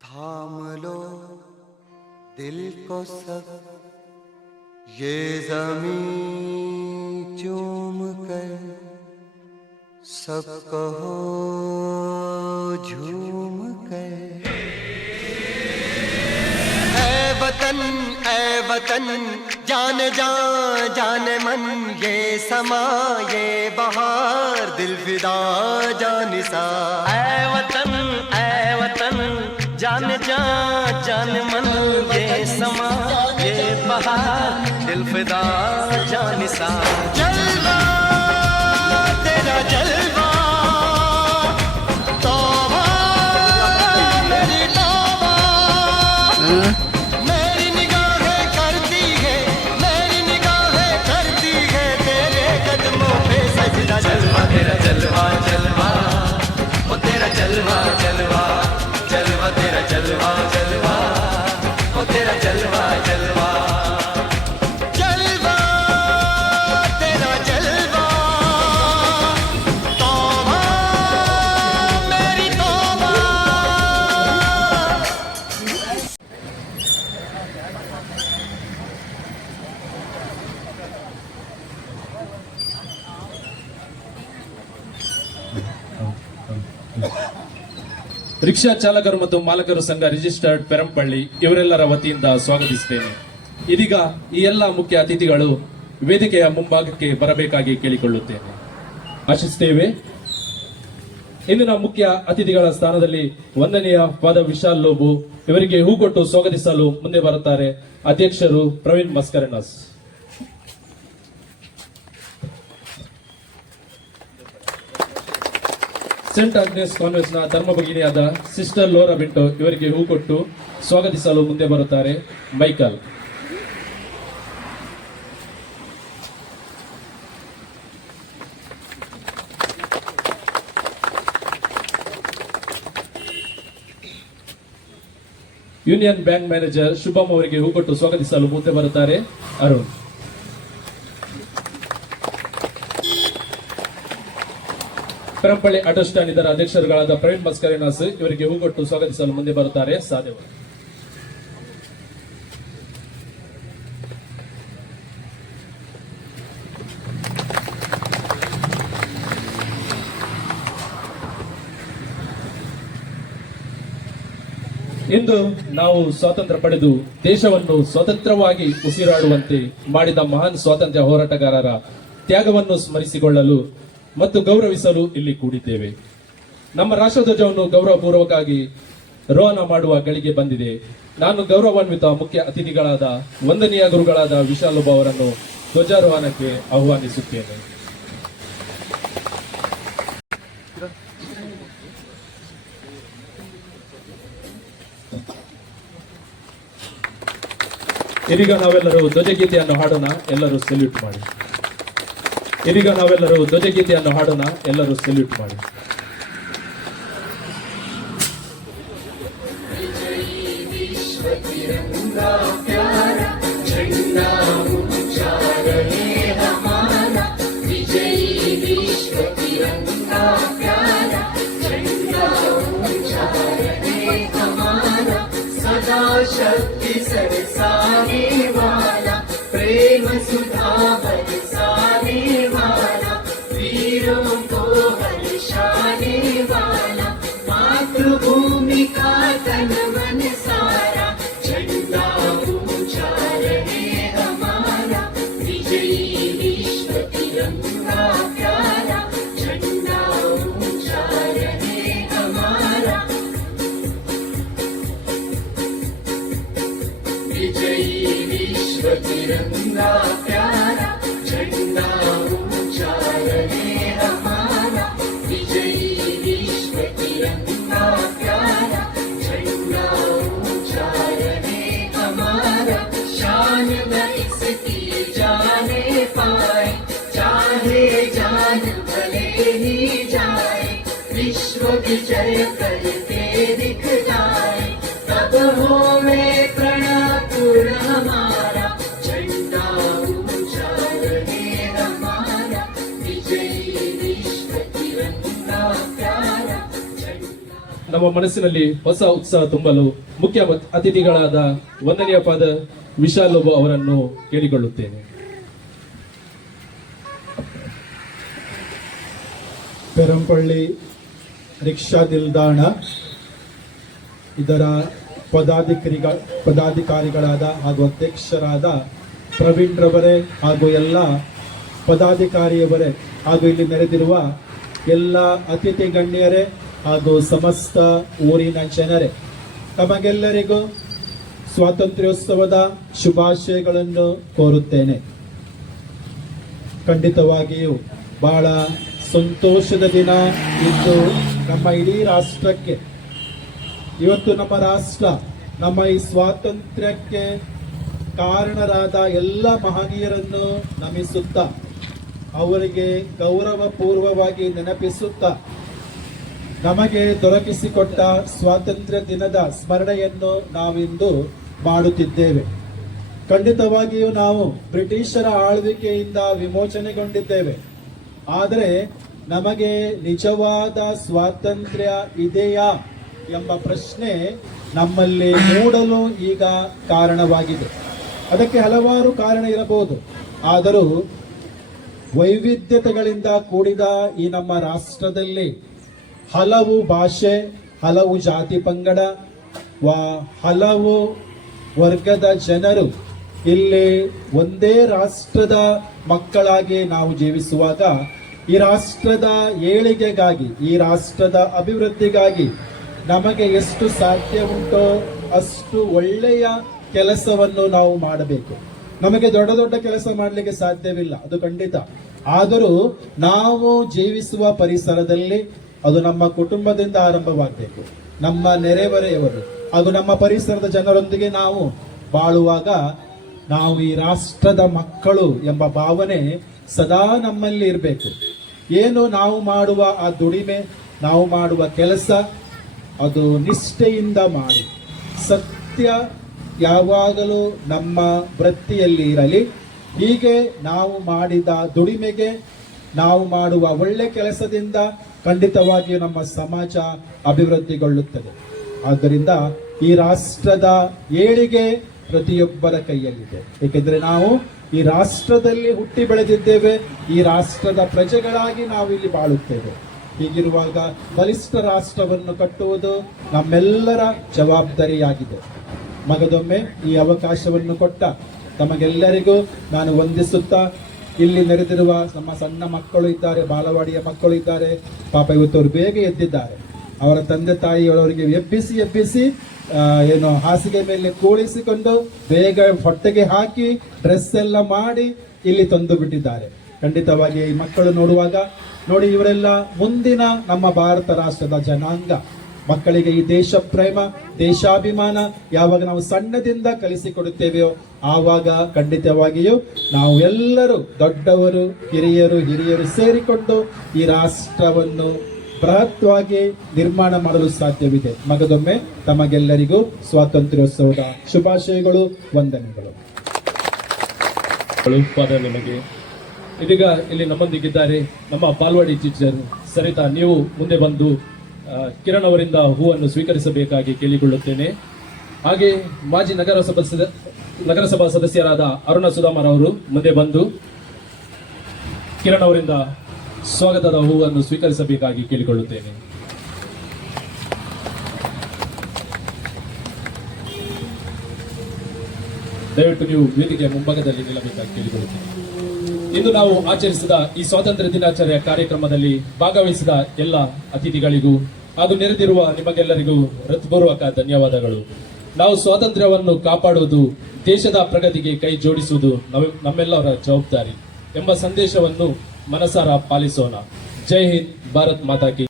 थाम लो दिल को सब ये ज़मीं चूम कर सब कहो झूम कर। ऐ वतन जान जान मन ये समा ये बहार दिल फिदा जानिसा। ऐ वतन जान जान मन ये समा ये बहार दिल फिदा जानिसा। जलवा तेरा जलवा तौबा मेरी तौबा। मेरी निगाहें करती है तेरे कदमों पे सजदा। जलवा तेरा जलवा जलवा वो तेरा जलवा जलवा जलवा तेरा जलवा जलवा वो तेरा जलवा जलवा। जलवा तेरा जलवा तौबा मेरी तौबा। ರಿಕ್ಷಾ ಚಾಲಕರು ಮತ್ತು ಮಾಲಕರು ಸಂಘ ರಿಜಿಸ್ಟರ್ಡ್ ಪೆರಂಪಳ್ಳಿ ಇವರೆಲ್ಲರ ವತಿಯಿಂದ ಸ್ವಾಗತಿಸುತ್ತೇನೆ. ಇದೀಗ ಈ ಎಲ್ಲ ಮುಖ್ಯ ಅತಿಥಿಗಳು ವೇದಿಕೆಯ ಮುಂಭಾಗಕ್ಕೆ ಬರಬೇಕಾಗಿ ಕೇಳಿಕೊಳ್ಳುತ್ತೇನೆ, ಆಶಿಸುತ್ತೇವೆ. ಇಂದಿನ ಮುಖ್ಯ ಅತಿಥಿಗಳ ಸ್ಥಾನದಲ್ಲಿ ವಂದನೀಯ ಫಾದರ್ ವಿಶಾಲ್ ಲೋಬು ಇವರಿಗೆ ಹೂಕೊಟ್ಟು ಸ್ವಾಗತಿಸಲು ಮುಂದೆ ಬರುತ್ತಾರೆ ಅಧ್ಯಕ್ಷರು ಪ್ರವೀಣ್ ಮಸ್ಕರನಸ್. ಸೇಂಟ್ ಆಗ್ನೆಸ್ ಕಾನ್ವೆಂಟ್ ನ ಧರ್ಮ ಭಗಿನಿಯಾದ ಸಿಸ್ಟರ್ ಲೋರಾ ಬಿಂಟೋ ಇವರಿಗೆ ಹೂ ಕೊಟ್ಟು ಸ್ವಾಗತಿಸಲು ಮುಂದೆ ಬರುತ್ತಾರೆ ಮೈಕಲ್. ಯೂನಿಯನ್ ಬ್ಯಾಂಕ್ ಮ್ಯಾನೇಜರ್ ಶುಭಂ ಅವರಿಗೆ ಹೂ ಕೊಟ್ಟು ಸ್ವಾಗತಿಸಲು ಮುಂದೆ ಬರುತ್ತಾರೆ ಅರುಣ್. ಪೆರಂಪಳ್ಳಿ ಆಟೋ ಸ್ಟ್ಯಾಂಡ್ ಇದರ ಅಧ್ಯಕ್ಷರುಗಳಾದ ಪ್ರವೀಣ್ ಮಸ್ಕರಿನಾಸ್ ಇವರಿಗೆ ಹೂಗೊಟ್ಟು ಸ್ವಾಗತಿಸಲು ಮುಂದೆ ಬರುತ್ತಾರೆ ಸಾದೇವ್. ಇಂದು ನಾವು ಸ್ವಾತಂತ್ರ್ಯ ಪಡೆದು ದೇಶವನ್ನು ಸ್ವತಂತ್ರವಾಗಿ ಉಸಿರಾಡುವಂತೆ ಮಾಡಿದ ಮಹಾನ್ ಸ್ವಾತಂತ್ರ್ಯ ಹೋರಾಟಗಾರರ ತ್ಯಾಗವನ್ನು ಸ್ಮರಿಸಿಕೊಳ್ಳಲು ಮತ್ತು ಗೌರವಿಸಲು ಇಲ್ಲಿ ಕೂಡಿದ್ದೇವೆ. ನಮ್ಮ ರಾಷ್ಟ್ರಧ್ವಜವನ್ನು ಗೌರವಪೂರ್ವಕವಾಗಿ ರೋಹಣ ಮಾಡುವ ಗಳಿಗೆ ಬಂದಿದೆ. ನಾನು ಗೌರವಾನ್ವಿತ ಮುಖ್ಯ ಅತಿಥಿಗಳಾದ ವಂದನೀಯ ಗುರುಗಳಾದ ವಿಶಾಲ್ ಲೋಬ ಅವರನ್ನು ಧ್ವಜಾರೋಹಣಕ್ಕೆ ಆಹ್ವಾನಿಸುತ್ತೇನೆ. ಇದೀಗ ನಾವೆಲ್ಲರೂ ಧ್ವಜಗೀತೆಯನ್ನು ಹಾಡೋಣ, ಎಲ್ಲರೂ ಸೆಲ್ಯೂಟ್ ಮಾಡಿ. ಇದೀಗ ನಾವೆಲ್ಲರೂ ಧ್ವಜಗೀತೆಯನ್ನು ಹಾಡೋಣ, ಎಲ್ಲರೂ ಸೆಲ್ಯೂಟ್ ಮಾಡಿ. शक्ति सरसाने वाला प्रेम सुधा बरसाने वाला वीरों को हर्षाने वाला मातृभूमि का तन मन सारा झंडा ऊंचा रहे हमारा विजयी विश्व तिरंगा प्यारा झंडा ऊंचा रहे हमारा विजयी विश्व तिरंगा प्यारा झंडा ऊंचा रहे हमारा विजयी विश्व तिरंगा प्यारा झंडा ऊंचा रहे हमारा शान न इसकी जाने पाए चाहे जान भले ही जाए विश्व विजय करके दिखलाए तब हो में पूरा ನಮ್ಮ ಮನಸ್ಸಿನಲ್ಲಿ ಹೊಸ ಉತ್ಸಾಹ ತುಂಬಲು ಮುಖ್ಯ ಅತಿಥಿಗಳಾದ ವಂದನೀಯ ಫಾದರ್ ವಿಶಾಲ್ ಲೋಬೋ ಅವರನ್ನು ಕೇಳಿಕೊಳ್ಳುತ್ತೇನೆ. ಪೆರಂಪಳ್ಳಿ ರಿಕ್ಷಾ ನಿಲ್ದಾಣ ಇದರ ಪದಾಧಿಕಾರಿಗಳಾದ ಹಾಗೂ ಅಧ್ಯಕ್ಷರಾದ ಪ್ರವೀಣ್ ರವರೇ ಹಾಗೂ ಎಲ್ಲ ಪದಾಧಿಕಾರಿಯವರೇ ಹಾಗೂ ಇಲ್ಲಿ ನೆರೆದಿರುವ ಎಲ್ಲ ಅತಿಥಿ ಗಣ್ಯರೇ ಹಾಗೂ ಸಮಸ್ತ ಊರಿನ ಜನರೇ, ತಮಗೆಲ್ಲರಿಗೂ ಸ್ವಾತಂತ್ರ್ಯೋತ್ಸವದ ಶುಭಾಶಯಗಳನ್ನು ಕೋರುತ್ತೇನೆ. ಖಂಡಿತವಾಗಿಯೂ ಬಹಳ ಸಂತೋಷದ ದಿನ ಇದ್ದು ನಮ್ಮ ಇಡೀ ರಾಷ್ಟ್ರಕ್ಕೆ. ಇವತ್ತು ನಮ್ಮ ರಾಷ್ಟ್ರ, ನಮ್ಮ ಈ ಸ್ವಾತಂತ್ರ್ಯಕ್ಕೆ ಕಾರಣರಾದ ಎಲ್ಲ ಮಹನೀಯರನ್ನು ನಮಿಸುತ್ತಾ ಅವರಿಗೆ ಗೌರವಪೂರ್ವವಾಗಿ ನೆನಪಿಸುತ್ತಾ ನಮಗೆ ದೊರಕಿಸಿಕೊಟ್ಟ ಸ್ವಾತಂತ್ರ್ಯ ದಿನದ ಸ್ಮರಣೆಯನ್ನು ನಾವಿಂದು ಮಾಡುತ್ತಿದ್ದೇವೆ. ಖಂಡಿತವಾಗಿಯೂ ನಾವು ಬ್ರಿಟಿಷರ ಆಳ್ವಿಕೆಯಿಂದ ವಿಮೋಚನೆಗೊಂಡಿದ್ದೇವೆ. ಆದರೆ ನಮಗೆ ನಿಜವಾದ ಸ್ವಾತಂತ್ರ್ಯ ಇದೆಯಾ ಎಂಬ ಪ್ರಶ್ನೆ ನಮ್ಮಲ್ಲಿ ಮೂಡಲು ಈಗ ಕಾರಣವಾಗಿದೆ. ಅದಕ್ಕೆ ಹಲವಾರು ಕಾರಣ ಇರಬಹುದು. ಆದರೂ ವೈವಿಧ್ಯತೆಗಳಿಂದ ಕೂಡಿದ ಈ ನಮ್ಮ ರಾಷ್ಟ್ರದಲ್ಲಿ ಹಲವು ಭಾಷೆ, ಹಲವು ಜಾತಿ ಪಂಗಡ, ಹಲವು ವರ್ಗದ ಜನರು ಇಲ್ಲಿ ಒಂದೇ ರಾಷ್ಟ್ರದ ಮಕ್ಕಳಾಗಿ ನಾವು ಜೀವಿಸುವಾಗ ಈ ರಾಷ್ಟ್ರದ ಏಳಿಗೆಗಾಗಿ, ಈ ರಾಷ್ಟ್ರದ ಅಭಿವೃದ್ಧಿಗಾಗಿ ನಮಗೆ ಎಷ್ಟು ಸಾಧ್ಯ ಉಂಟೋ ಅಷ್ಟು ಒಳ್ಳೆಯ ಕೆಲಸವನ್ನು ನಾವು ಮಾಡಬೇಕು. ನಮಗೆ ದೊಡ್ಡ ದೊಡ್ಡ ಕೆಲಸ ಮಾಡಲಿಕ್ಕೆ ಸಾಧ್ಯವಿಲ್ಲ, ಅದು ಖಂಡಿತ. ಆದರೂ ನಾವು ಜೀವಿಸುವ ಪರಿಸರದಲ್ಲಿ ಅದು ನಮ್ಮ ಕುಟುಂಬದಿಂದ ಆರಂಭವಾಗಬೇಕು. ನಮ್ಮ ನೆರೆಹೊರೆಯವರು ಹಾಗೂ ನಮ್ಮ ಪರಿಸರದ ಜನರೊಂದಿಗೆ ನಾವು ಬಾಳುವಾಗ ನಾವು ಈ ರಾಷ್ಟ್ರದ ಮಕ್ಕಳು ಎಂಬ ಭಾವನೆ ಸದಾ ನಮ್ಮಲ್ಲಿ ಇರಬೇಕು. ಏನು ನಾವು ಮಾಡುವ ಆ ದುಡಿಮೆ, ನಾವು ಮಾಡುವ ಕೆಲಸ, ಅದು ನಿಷ್ಠೆಯಿಂದ ಮಾಡಿ, ಸತ್ಯ ಯಾವಾಗಲೂ ನಮ್ಮ ವೃತ್ತಿಯಲ್ಲಿ ಇರಲಿ. ಹೀಗೆ ನಾವು ಮಾಡಿದ ದುಡಿಮೆಗೆ, ನಾವು ಮಾಡುವ ಒಳ್ಳೆ ಕೆಲಸದಿಂದ ಖಂಡಿತವಾಗಿಯೂ ನಮ್ಮ ಸಮಾಜ ಅಭಿವೃದ್ಧಿಗೊಳ್ಳುತ್ತದೆ. ಆದ್ದರಿಂದ ಈ ರಾಷ್ಟ್ರದ ಏಳಿಗೆ ಪ್ರತಿಯೊಬ್ಬರ ಕೈಯಲ್ಲಿದೆ. ಏಕೆಂದರೆ ನಾವು ಈ ರಾಷ್ಟ್ರದಲ್ಲಿ ಹುಟ್ಟಿ ಬೆಳೆದಿದ್ದೇವೆ, ಈ ರಾಷ್ಟ್ರದ ಪ್ರಜೆಗಳಾಗಿ ನಾವು ಇಲ್ಲಿ ಬಾಳುತ್ತೇವೆ. ಹೀಗಿರುವಾಗ ಬಲಿಷ್ಠ ರಾಷ್ಟ್ರವನ್ನು ಕಟ್ಟುವುದು ನಮ್ಮೆಲ್ಲರ ಜವಾಬ್ದಾರಿಯಾಗಿದೆ. ಮಗದೊಮ್ಮೆ ಈ ಅವಕಾಶವನ್ನು ಕೊಟ್ಟ ತಮಗೆಲ್ಲರಿಗೂ ನಾನು ವಂದಿಸುತ್ತಾ, ಇಲ್ಲಿ ನೆರೆದಿರುವ ನಮ್ಮ ಸಣ್ಣ ಮಕ್ಕಳು ಇದ್ದಾರೆ, ಬಾಲವಾಡಿಯ ಮಕ್ಕಳು ಇದ್ದಾರೆ. ಪಾಪ ಇವತ್ತು ಅವರು ಬೇಗ ಎದ್ದಿದ್ದಾರೆ. ಅವರ ತಂದೆ ತಾಯಿಯವರಿಗೆ ಎಬ್ಬಿಸಿ ಏನು ಹಾಸಿಗೆ ಮೇಲೆ ಕೂಳಿಸಿಕೊಂಡು ಬೇಗ ಹೊಟ್ಟೆಗೆ ಹಾಕಿ ಡ್ರೆಸ್ ಎಲ್ಲ ಮಾಡಿ ಇಲ್ಲಿ ತಂದು ಬಿಟ್ಟಿದ್ದಾರೆ. ಖಂಡಿತವಾಗಿ ಈ ಮಕ್ಕಳು ನೋಡುವಾಗ ನೋಡಿ, ಇವರೆಲ್ಲ ಮುಂದಿನ ನಮ್ಮ ಭಾರತ ರಾಷ್ಟ್ರದ ಜನಾಂಗ. ಮಕ್ಕಳಿಗೆ ಈ ದೇಶ ಪ್ರೇಮ, ದೇಶಾಭಿಮಾನ ಯಾವಾಗ ನಾವು ಸಣ್ಣದಿಂದ ಕಲಿಸಿಕೊಡುತ್ತೇವೆಯೋ ಆವಾಗ ಖಂಡಿತವಾಗಿಯೂ ನಾವು ಎಲ್ಲರೂ ದೊಡ್ಡವರು, ಹಿರಿಯರು ಸೇರಿಕೊಂಡು ಈ ರಾಷ್ಟ್ರವನ್ನು ಬೃಹತ್ವಾಗಿ ನಿರ್ಮಾಣ ಮಾಡಲು ಸಾಧ್ಯವಿದೆ. ಮಗದೊಮ್ಮೆ ತಮಗೆಲ್ಲರಿಗೂ ಸ್ವಾತಂತ್ರ್ಯೋತ್ಸವದ ಶುಭಾಶಯಗಳು, ವಂದನೆಗಳು. ನಿಮಗೆ ಇದೀಗ ಇಲ್ಲಿ ನಮ್ಮೊಂದಿಗಿದ್ದಾರೆ ನಮ್ಮ ಬಾಲ್ವಾಡಿ ಟೀಚರ್ ಸರಿತಾ. ನೀವು ಮುಂದೆ ಬಂದು ಕಿರಣ್ ಅವರಿಂದ ಹೂವನ್ನು ಸ್ವೀಕರಿಸಬೇಕಾಗಿ ಕೇಳಿಕೊಳ್ಳುತ್ತೇನೆ. ಹಾಗೆ ಮಾಜಿ ನಗರಸಭಾ ಸದಸ್ಯರಾದ ಅರುಣ ಸುಧಾಮರ್ ಅವರು ಮುಂದೆ ಬಂದು ಕಿರಣ್ ಅವರಿಂದ ಸ್ವಾಗತದ ಹೂವನ್ನು ಸ್ವೀಕರಿಸಬೇಕಾಗಿ ಕೇಳಿಕೊಳ್ಳುತ್ತೇನೆ. ದಯವಿಟ್ಟು ನೀವು ವೇದಿಕೆಯ ಮುಂಭಾಗದಲ್ಲಿ ನಿಲ್ಲಬೇಕಾಗಿ ಕೇಳಿಕೊಳ್ಳುತ್ತೇನೆ. ಇಂದು ನಾವು ಆಚರಿಸಿದ ಈ ಸ್ವಾತಂತ್ರ್ಯ ದಿನಾಚರಣೆಯ ಕಾರ್ಯಕ್ರಮದಲ್ಲಿ ಭಾಗವಹಿಸಿದ ಎಲ್ಲ ಅತಿಥಿಗಳಿಗೂ ಹಾಗೂ ನೆರೆದಿರುವ ನಿಮಗೆಲ್ಲರಿಗೂ ಹೃತ್ಪೂರ್ವಕ ಧನ್ಯವಾದಗಳು. ನಾವು ಸ್ವಾತಂತ್ರ್ಯವನ್ನು ಕಾಪಾಡುವುದು, ದೇಶದ ಪ್ರಗತಿಗೆ ಕೈ ಜೋಡಿಸುವುದು ನಮ್ಮೆಲ್ಲರ ಜವಾಬ್ದಾರಿ ಎಂಬ ಸಂದೇಶವನ್ನು ಮನಸಾರ ಪಾಲಿಸೋಣ. ಜೈ ಹಿಂದ್, ಭಾರತ್ ಮಾತಾ ಕಿ